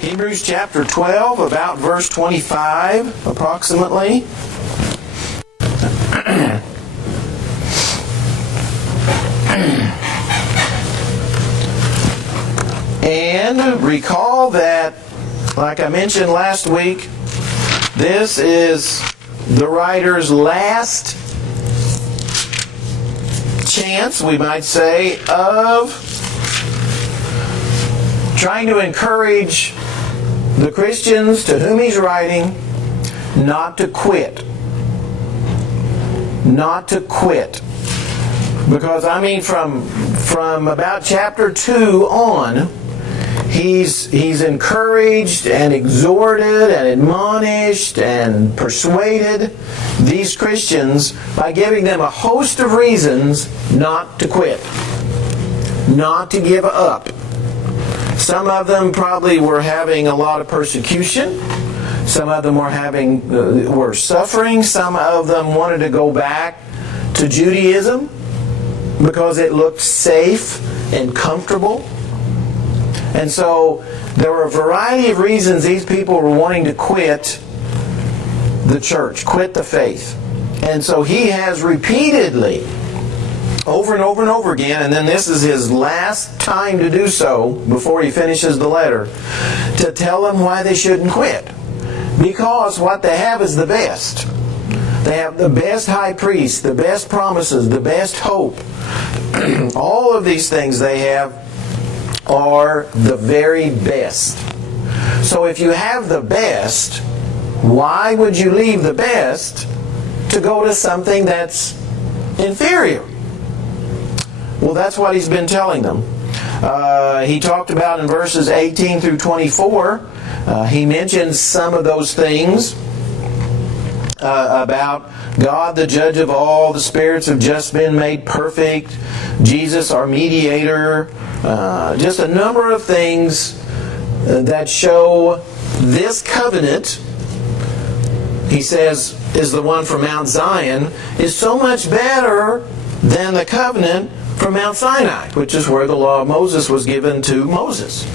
Hebrews chapter 12, about verse 25, approximately. And recall that, like I mentioned last week, this is the writer's last chance, we might say, of trying to encourage the Christians to whom he's writing not to quit. Not to quit. Because, I mean, from about chapter 2 on, he's encouraged and exhorted and admonished and persuaded these Christians by giving them a host of reasons not to quit, not to give up. Some of them probably were having a lot of persecution. Some of them were suffering. Some of them wanted to go back to Judaism because it looked safe and comfortable. And so there were a variety of reasons these people were wanting to quit the church, quit the faith. And so he has repeatedly, over and over and over again, and then this is his last time to do so before he finishes the letter, to tell them why they shouldn't quit. Because what they have is the best. They have the best high priest, the best promises, the best hope. All of these things they have are the very best. So if you have the best, why would you leave the best to go to something that's inferior? Well, that's what he's been telling them. He talked about in verses 18 through 24, he mentions some of those things about God, the judge of all, the spirits have just been made perfect, Jesus, our mediator, just a number of things that show this covenant, he says, is the one from Mount Zion, is so much better than the covenant from Mount Sinai, which is where the law of Moses was given to Moses.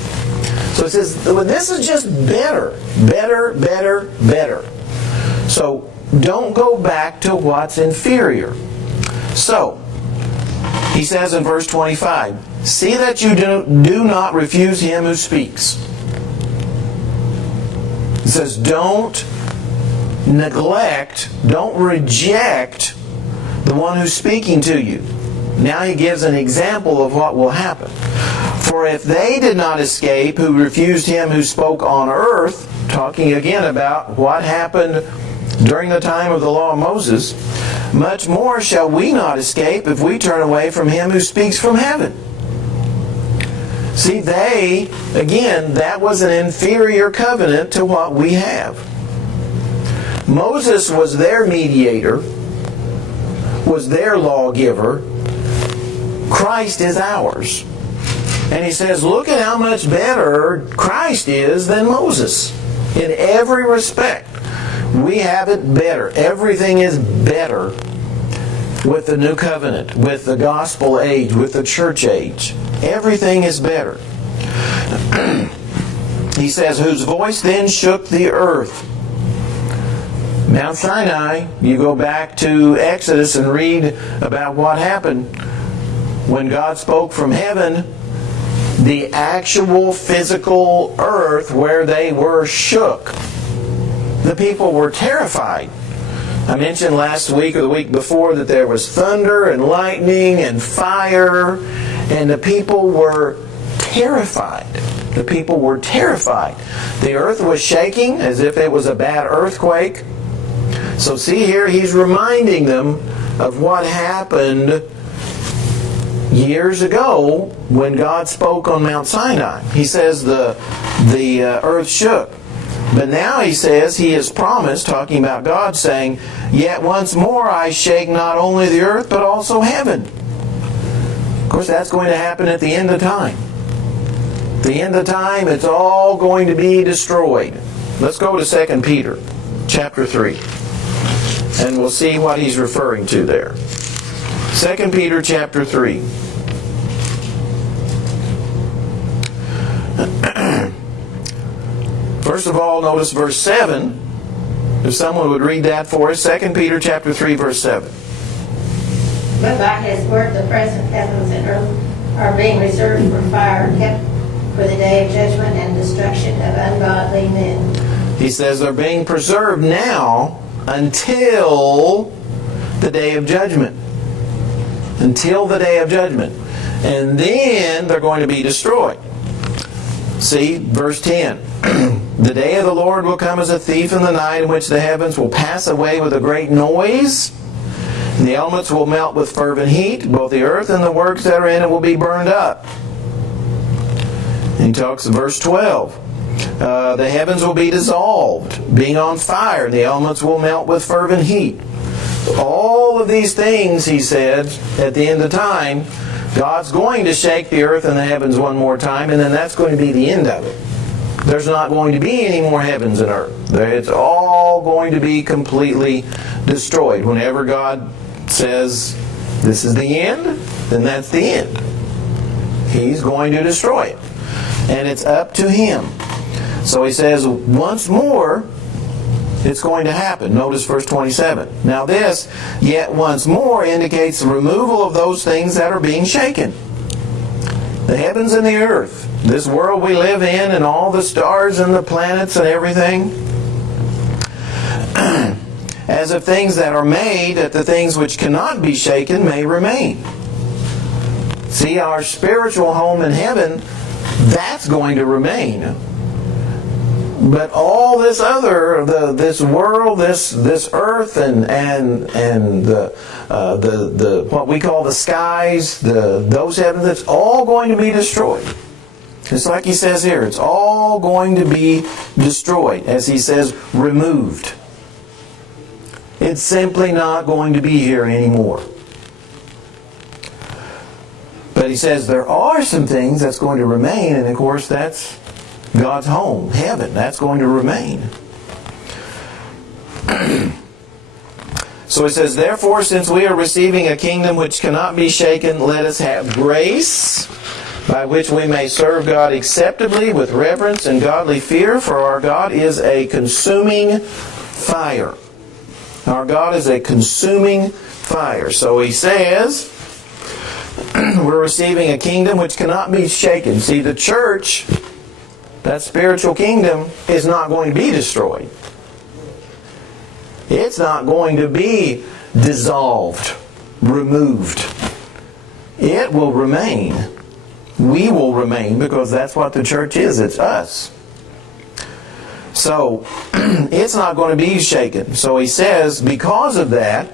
So it says, this is just better, better, better, better. So don't go back to what's inferior. So, he says in verse 25, see that you do not refuse him who speaks. He says, don't neglect, don't reject the one who's speaking to you. Now he gives an example of what will happen. For if they did not escape who refused him who spoke on earth, talking again about what happened during the time of the law of Moses, much more shall we not escape if we turn away from him who speaks from heaven. See, that was an inferior covenant to what we have. Moses was their mediator, was their lawgiver. Christ is ours. And he says, look at how much better Christ is than Moses in every respect. We have it better. Everything is better with the new covenant, with the gospel age, with the church age. Everything is better. He says, whose voice then shook the earth. Mount Sinai, you go back to Exodus and read about what happened when God spoke from heaven. The actual physical earth where they were shook. The people were terrified. I mentioned last week or the week before that there was thunder and lightning and fire, and the people were terrified. The people were terrified. The earth was shaking as if it was a bad earthquake. So see here, he's reminding them of what happened years ago when God spoke on Mount Sinai. He says the earth shook. But now he says, he has promised, talking about God, saying, yet once more I shake not only the earth, but also heaven. Of course, that's going to happen at the end of time. At the end of time, it's all going to be destroyed. Let's go to 2 Peter chapter 3. And we'll see what he's referring to there. 2 Peter chapter 3. First of all, notice verse 7. If someone would read that for us, 2 Peter chapter 3, verse 7. But by his word the present heavens and earth are being reserved for fire, kept for the day of judgment and destruction of ungodly men. He says they're being preserved now until the day of judgment. Until the day of judgment. And then they're going to be destroyed. See, verse 10. The day of the Lord will come as a thief in the night, in which the heavens will pass away with a great noise, and the elements will melt with fervent heat. Both the earth and the works that are in it will be burned up. And he talks in verse 12. The heavens will be dissolved, being on fire, and the elements will melt with fervent heat. All of these things, he said, at the end of time, God's going to shake the earth and the heavens one more time, and then that's going to be the end of it. There's not going to be any more heavens and earth. It's all going to be completely destroyed. Whenever God says, this is the end, then that's the end. He's going to destroy it. And it's up to Him. So He says, once more, it's going to happen. Notice verse 27. Now this, yet once more, indicates the removal of those things that are being shaken. The heavens and the earth. This world we live in and all the stars and the planets and everything. As of things that are made, that the things which cannot be shaken may remain. See, our spiritual home in heaven, that's going to remain. But all this other, this world, this earth, and the what we call the skies, those heavens, it's all going to be destroyed. Just like he says here, it's all going to be destroyed. As he says, removed. It's simply not going to be here anymore. But he says there are some things that's going to remain, and of course that's God's home, heaven. That's going to remain. So he says, therefore, since we are receiving a kingdom which cannot be shaken, let us have grace, by which we may serve God acceptably with reverence and godly fear, for our God is a consuming fire. Our God is a consuming fire. So he says, we're receiving a kingdom which cannot be shaken. See, the church, that spiritual kingdom, is not going to be destroyed. It's not going to be dissolved, removed. It will remain. We will remain, because that's what the church is. It's us. So, it's not going to be shaken. So he says, because of that,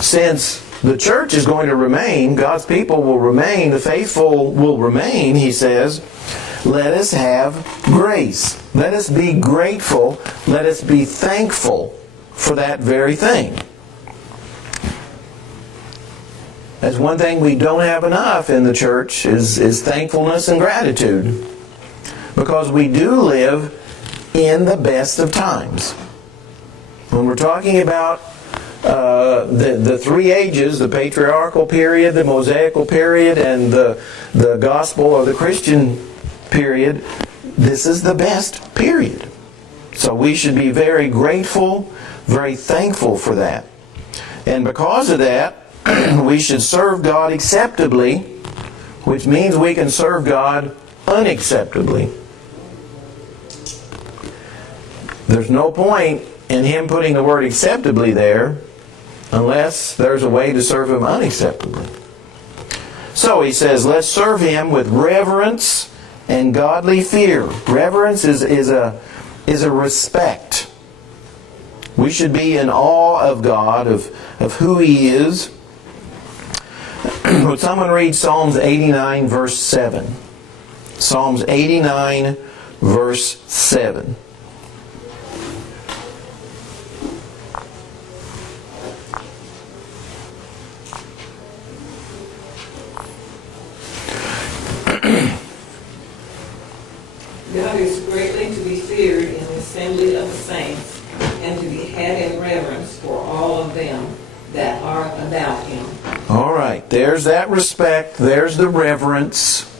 since the church is going to remain, God's people will remain, the faithful will remain, he says, let us have grace. Let us be grateful. Let us be thankful for that very thing. That's one thing we don't have enough in the church is thankfulness and gratitude. Because we do live in the best of times. When we're talking about the three ages, the patriarchal period, the Mosaical period, and the gospel or the Christian period, this is the best period. So we should be very grateful, very thankful for that. And because of that, we should serve God acceptably, which means we can serve God unacceptably. There's no point in him putting the word acceptably there unless there's a way to serve him unacceptably. So he says, let's serve him with reverence and godly fear. Reverence is a respect. We should be in awe of God, of who He is. Would someone read Psalms 89, verse 7? Psalms 89, verse 7. God is greatly to be feared in the assembly of the saints, and to be had in reverence for all of them that are about Him. All right, there's that respect, there's the reverence.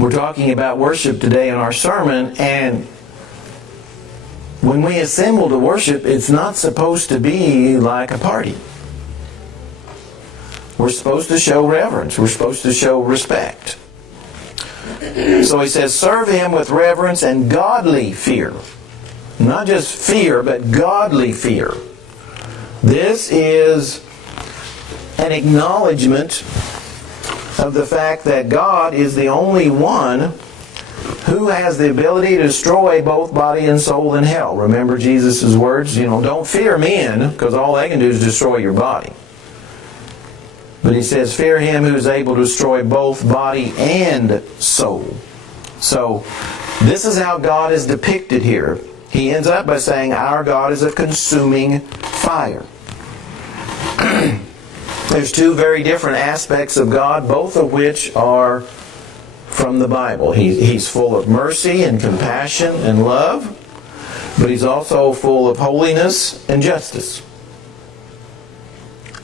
We're talking about worship today in our sermon, and when we assemble to worship, it's not supposed to be like a party. We're supposed to show reverence. We're supposed to show respect. So he says, serve Him with reverence and godly fear. Not just fear, but godly fear. This is an acknowledgement of the fact that God is the only one who has the ability to destroy both body and soul in hell. Remember Jesus' words, don't fear men, because all they can do is destroy your body. But he says, fear Him who is able to destroy both body and soul. So, this is how God is depicted here. He ends up by saying, our God is a consuming fire. There's two very different aspects of God, both of which are from the Bible. He's full of mercy and compassion and love, but He's also full of holiness and justice.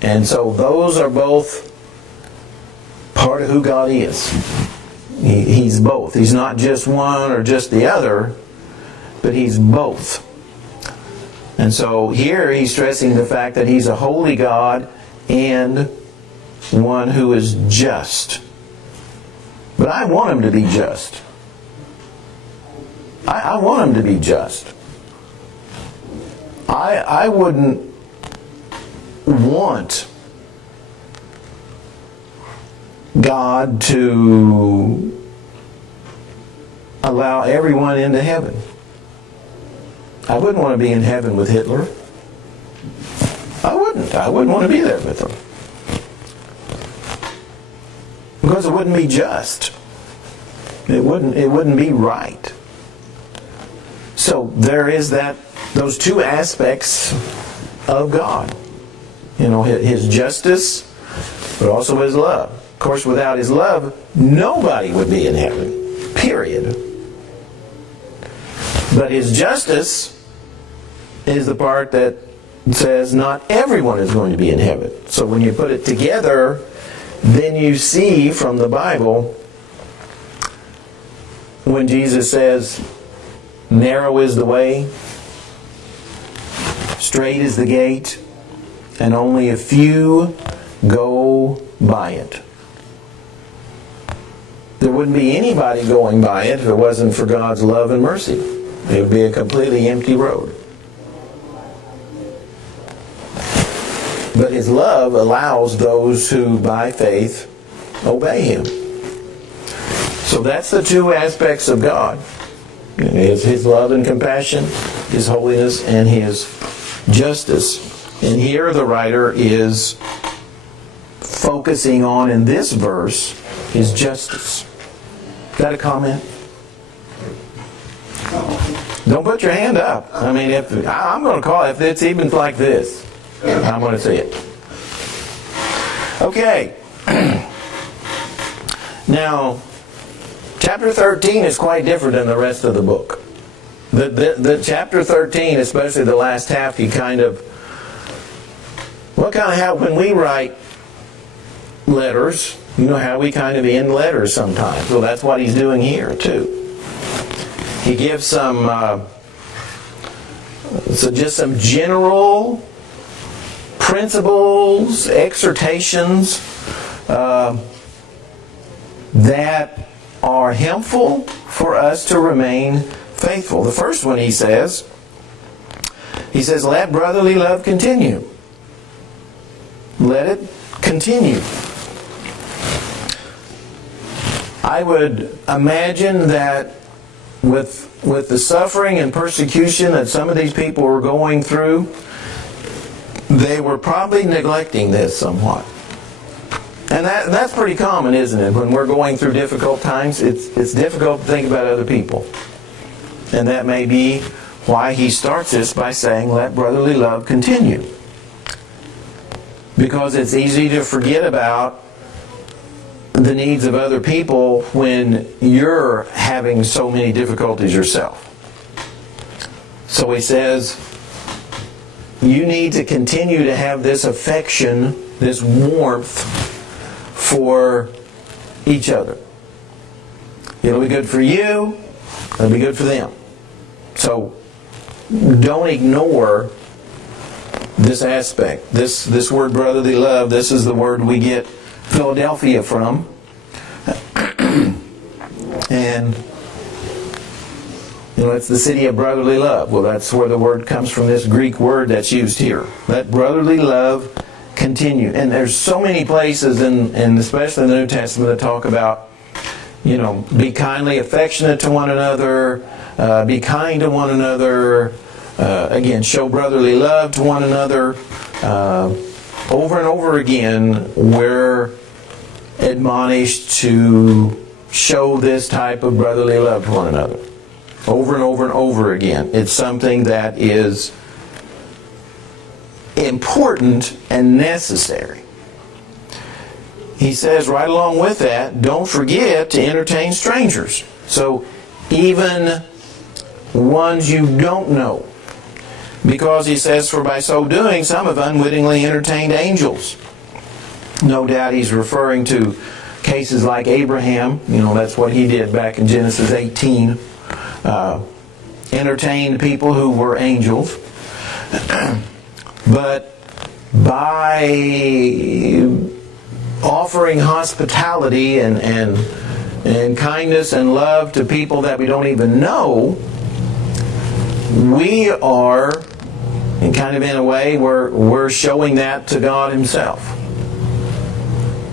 And so those are both part of who God is. He's both. He's not just one or just the other, but He's both. And so here He's stressing the fact that He's a holy God and one who is just. But I want Him to be just. I want Him to be just. I wouldn't want God to allow everyone into heaven. I wouldn't want to be in heaven with Hitler. I wouldn't want to be there with him. Because it wouldn't be just. It wouldn't be right. So there is those two aspects of God. His justice, but also His love. Of course, without His love, nobody would be in heaven. Period. But His justice is the part that says not everyone is going to be in heaven. So when you put it together, then you see from the Bible when Jesus says, narrow is the way, straight is the gate, and only a few go by it. There wouldn't be anybody going by it if it wasn't for God's love and mercy. It would be a completely empty road. But His love allows those who, by faith, obey Him. So that's the two aspects of God. His love and compassion, His holiness, and His justice. And here the writer is focusing on, in this verse, His justice. Got a comment? Don't put your hand up. I mean, I'm going to call it, if it's even like this, I'm going to see it. Okay. Now, chapter 13 is quite different than the rest of the book. The chapter 13, especially the last half, he kind of how when we write letters, how we kind of end letters sometimes. Well, that's what he's doing here too. He gives just some general principles, exhortations that are helpful for us to remain faithful. The first one he says, let brotherly love continue. Let it continue. I would imagine that with the suffering and persecution that some of these people were going through, they were probably neglecting this somewhat. And that's pretty common, isn't it? When we're going through difficult times, it's difficult to think about other people. And that may be why he starts this by saying, let brotherly love continue. Because it's easy to forget about the needs of other people when you're having so many difficulties yourself. So he says, you need to continue to have this affection, this warmth for each other. It'll be good for you. It'll be good for them. So don't ignore this aspect. This word brotherly love, this is the word we get Philadelphia from. And it's the city of brotherly love. Well, that's where the word comes from, this Greek word that's used here. Let brotherly love continue. And there's so many places, and especially in the New Testament, that talk about, be kindly affectionate to one another, be kind to one another, again, show brotherly love to one another. Over and over again, we're admonished to show this type of brotherly love to one another. Over and over and over again. It's something that is important and necessary. He says right along with that, don't forget to entertain strangers. So even ones you don't know. Because he says, for by so doing, some have unwittingly entertained angels. No doubt he's referring to cases like Abraham. That's what he did back in Genesis 18. Entertained people who were angels. But by offering hospitality and kindness and love to people that we don't even know, we are, kind of in a way, we're showing that to God Himself.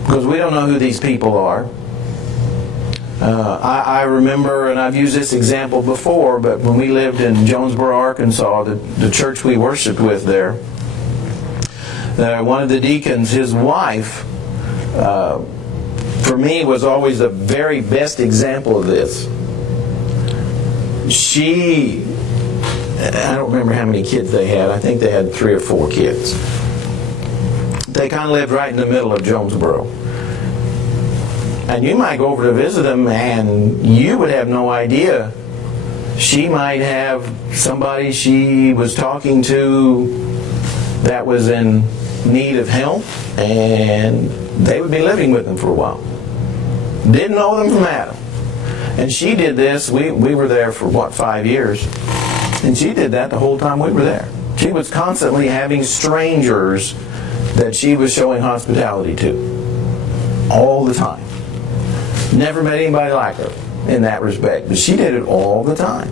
Because we don't know who these people are. I remember, and I've used this example before, but when we lived in Jonesboro, Arkansas, the church we worshiped with there, one of the deacons, his wife, for me was always the very best example of this. I don't remember how many kids they had. I think they had 3 or 4 kids. They kind of lived right in the middle of Jonesboro. And you might go over to visit them and you would have no idea. She might have somebody she was talking to that was in need of help, and they would be living with them for a while. Didn't know them from Adam. And she did this. We were there for 5 years. And she did that the whole time we were there. She was constantly having strangers that she was showing hospitality to. All the time. Never met anybody like her in that respect. But she did it all the time.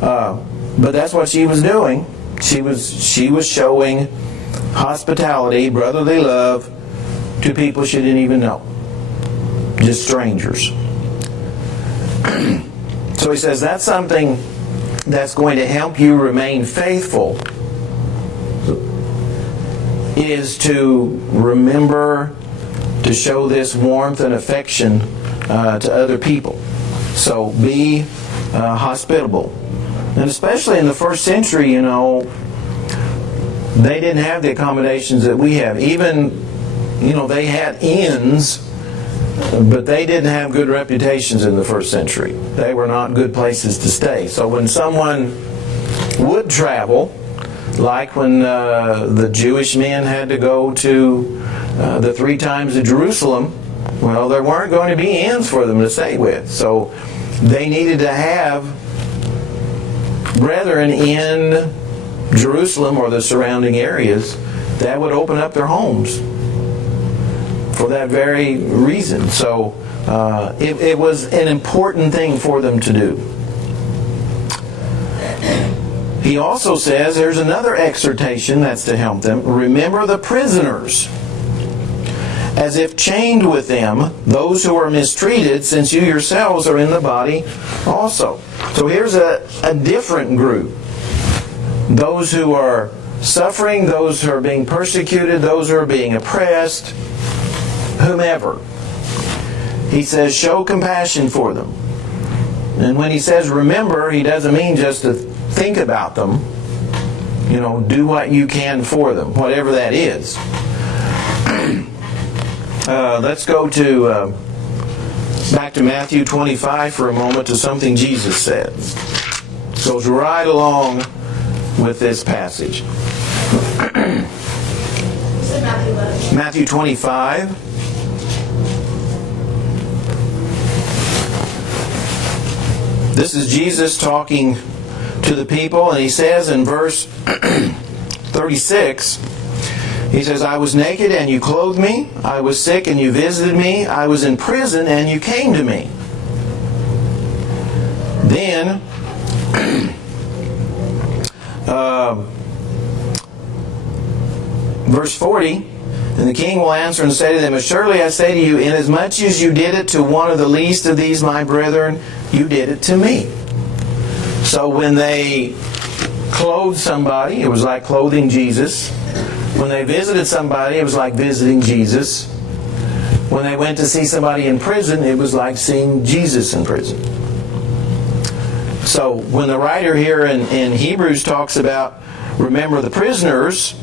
But that's what she was doing. She was showing hospitality, brotherly love to people she didn't even know. Just strangers. So he says that's something that's going to help you remain faithful, is to remember to show this warmth and affection to other people. So be hospitable. And especially in the first century, they didn't have the accommodations that we have. Even, they had inns, but they didn't have good reputations in the first century. They were not good places to stay. So when someone would travel, like when the Jewish men had to go to the 3 times of Jerusalem, well, there weren't going to be inns for them to stay with. So they needed to have brethren in Jerusalem or the surrounding areas that would open up their homes for that very reason. So it was an important thing for them to do. He also says, there's another exhortation that's to help them. Remember the prisoners, as if chained with them, those who are mistreated, since you yourselves are in the body also. So here's a different group. Those who are suffering, those who are being persecuted, those who are being oppressed, whomever. He says, show compassion for them. And when he says remember, he doesn't mean just to think about them. Do what you can for them, whatever that is. Let's go to back to Matthew 25 for a moment, to something Jesus said. Goes right along with this passage. Matthew 25. This is Jesus talking to the people, and he says in verse 36, he says, I was naked and you clothed me. I was sick and you visited me. I was in prison and you came to me. Then, verse 40, and the king will answer and say to them, Surely I say to you, inasmuch as you did it to one of the least of these my brethren, you did it to me. So when they clothed somebody, it was like clothing Jesus. When they visited somebody, it was like visiting Jesus. When they went to see somebody in prison, it was like seeing Jesus in prison. So when the writer here in Hebrews talks about remember the prisoners,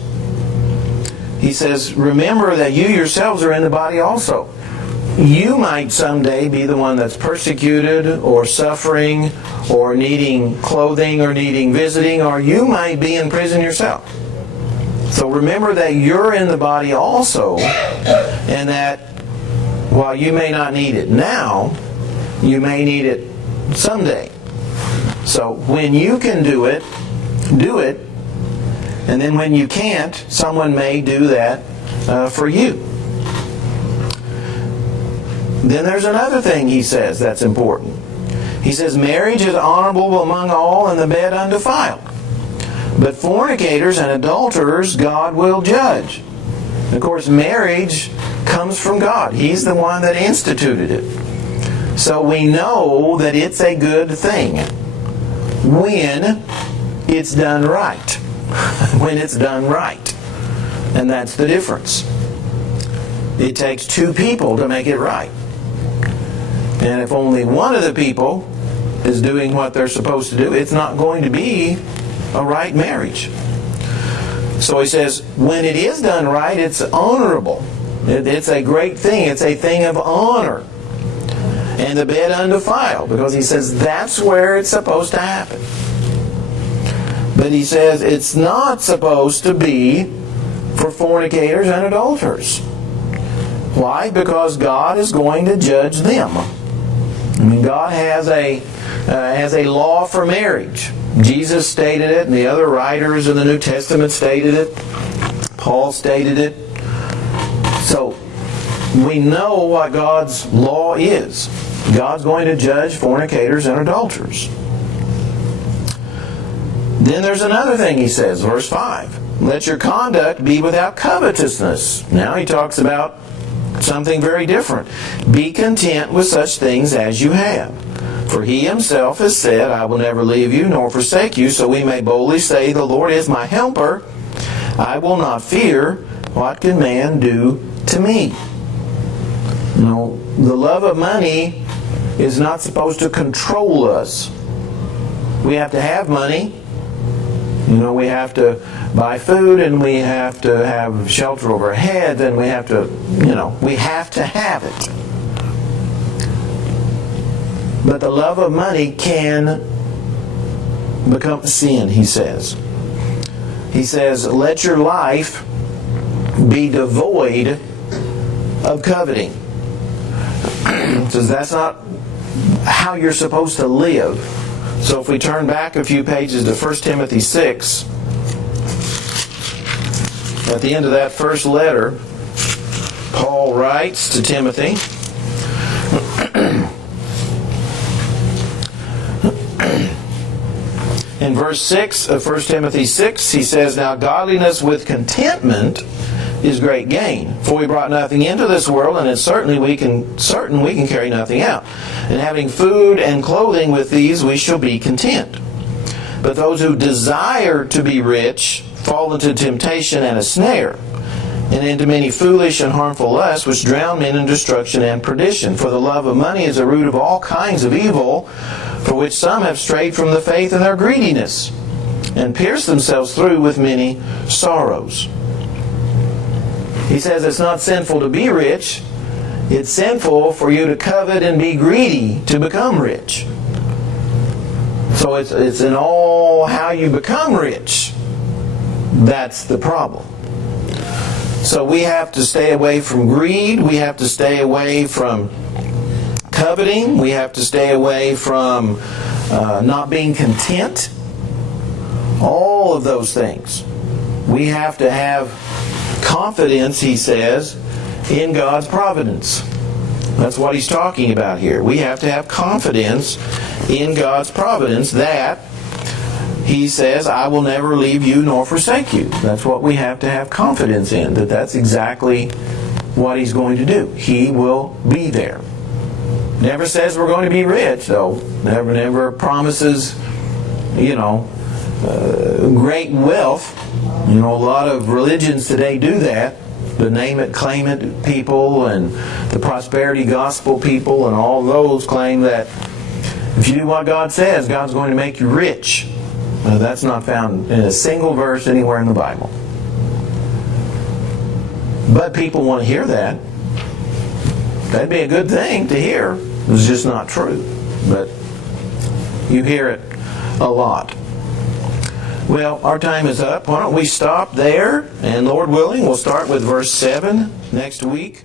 he says, remember that you yourselves are in the body also. You might someday be the one that's persecuted or suffering or needing clothing or needing visiting, or you might be in prison yourself. So remember that you're in the body also, and that while you may not need it now, you may need it someday. So when you can do it, and then when you can't, someone may do that for you. Then there's another thing he says that's important. He says, marriage is honorable among all, and the bed undefiled. But fornicators and adulterers God will judge. Of course, marriage comes from God. He's the one that instituted it. So we know that it's a good thing when it's done right. When it's done right. And that's the difference. It takes two people to make it right. And if only one of the people is doing what they're supposed to do, it's not going to be a right marriage. So he says, when it is done right, it's honorable. It's a great thing. It's a thing of honor. And the bed undefiled, because he says that's where it's supposed to happen. But he says it's not supposed to be for fornicators and adulterers. Why? Because God is going to judge them. I mean, God has a law for marriage. Jesus stated it, and the other writers in the New Testament stated it. Paul stated it. So we know what God's law is. God's going to judge fornicators and adulterers. Then there's another thing he says, verse 5. Let your conduct be without covetousness. Now he talks about something very different. Be content with such things as you have. For he himself has said, I will never leave you nor forsake you, so we may boldly say, the Lord is my helper. I will not fear. What can man do to me? No, the love of money is not supposed to control us. We have to have money. You know, we have to buy food, and we have to have shelter over our heads, and we have to, we have to have it. But the love of money can become sin, he says. He says, let your life be devoid of coveting. He says that's not how you're supposed to live. So if we turn back a few pages to 1 Timothy 6, at the end of that first letter, Paul writes to Timothy, in verse 6 of 1 Timothy 6, he says, now godliness with contentment is great gain. For we brought nothing into this world, and it's certain we can carry nothing out. And having food and clothing, with these we shall be content. But those who desire to be rich fall into temptation and a snare, and into many foolish and harmful lusts, which drown men in destruction and perdition. For the love of money is the root of all kinds of evil, for which some have strayed from the faith in their greediness, and pierced themselves through with many sorrows. He says it's not sinful to be rich. It's sinful for you to covet and be greedy to become rich. So it's in all how you become rich. That's the problem. So we have to stay away from greed. We have to stay away from coveting. We have to stay away from not being content. All of those things. We have to have confidence, he says, in God's providence. That's what he's talking about here. We have to have confidence in God's providence that he says, I will never leave you nor forsake you. That's what we have to have confidence in, that that's exactly what he's going to do. He will be there. Never says we're going to be rich, though. Never promises, great wealth. A lot of religions today do that. The name it, claim it people and the prosperity gospel people and all those claim that if you do what God says, God's going to make you rich. That's not found in a single verse anywhere in the Bible. But people want to hear that. That'd be a good thing to hear. It's just not true. But you hear it a lot. Well, our time is up. Why don't we stop there? And Lord willing, we'll start with verse 7 next week.